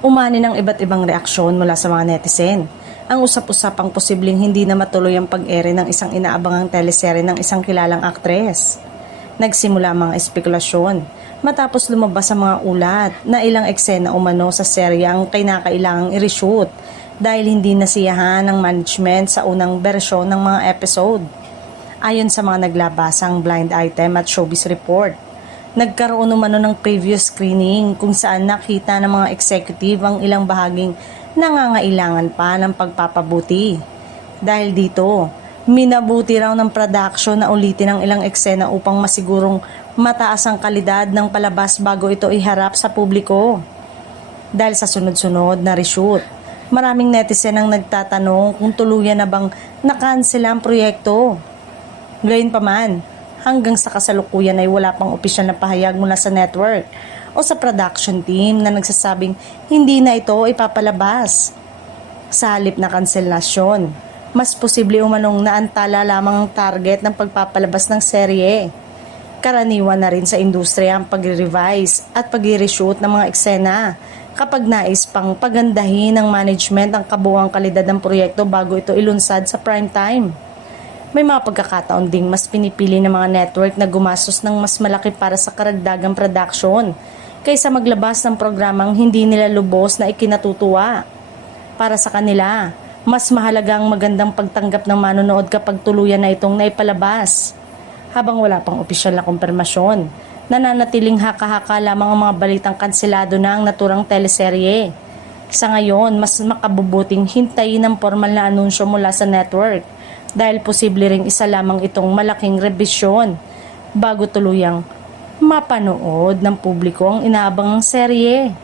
Umani ng iba't ibang reaksyon mula sa mga netizen. Ang usap-usapang posibleng hindi na matuloy ang pag-ere ng isang inaabangang teleserye ng isang kilalang aktres. Nagsimula ang mga espekulasyon matapos lumabas ang mga ulat na ilang eksena umano sa serye ang kinakailangang i-reshoot dahil hindi nasiyahan ng management sa unang bersyon ng mga episode. Ayon sa mga naglabasang blind item at showbiz report, nagkaroon umano ng previous screening kung saan nakita ng mga executive ang ilang bahaging nangangailangan pa ng pagpapabuti. Dahil dito, minabuti raw ng production na ulitin ang ilang eksena upang masigurong mataas ang kalidad ng palabas bago ito iharap sa publiko. Dahil sa sunod-sunod na reshoot, maraming netizen ang nagtatanong kung tuluyan na bang nakansela ang proyekto. Gayunpaman, hanggang sa kasalukuyan ay wala pang opisyal na pahayag mula sa network o sa production team na nagsasabing hindi na ito ipapalabas. Sa halip na kanselasyon, mas posible umanong naantala lamang ang target ng pagpapalabas ng serye. Karaniwan na rin sa industriya ang pag-revise at pag-reshoot ng mga eksena kapag nais pang pagandahin ng management ang kabuuang kalidad ng proyekto bago ito ilunsad sa prime time. May mga pagkakataon ding mas pinipili ng mga network na gumastos ng mas malaki para sa karagdagang production kaysa maglabas ng programang hindi nila lubos na ikinatutuwa. Para sa kanila, mas mahalaga ang magandang pagtanggap ng manonood kapag tuluyan na itong naipalabas. Habang wala pang opisyal na kumpirmasyon, nananatiling haka-haka lamang ang mga balitang kanselado na ang naturang teleserye. Sa ngayon, mas makabubuting hintayin ang formal na anunsyo mula sa network dahil posible ring isa lamang itong malaking rebisyon bago tuluyang mapanood ng publiko ang inaabangang serye.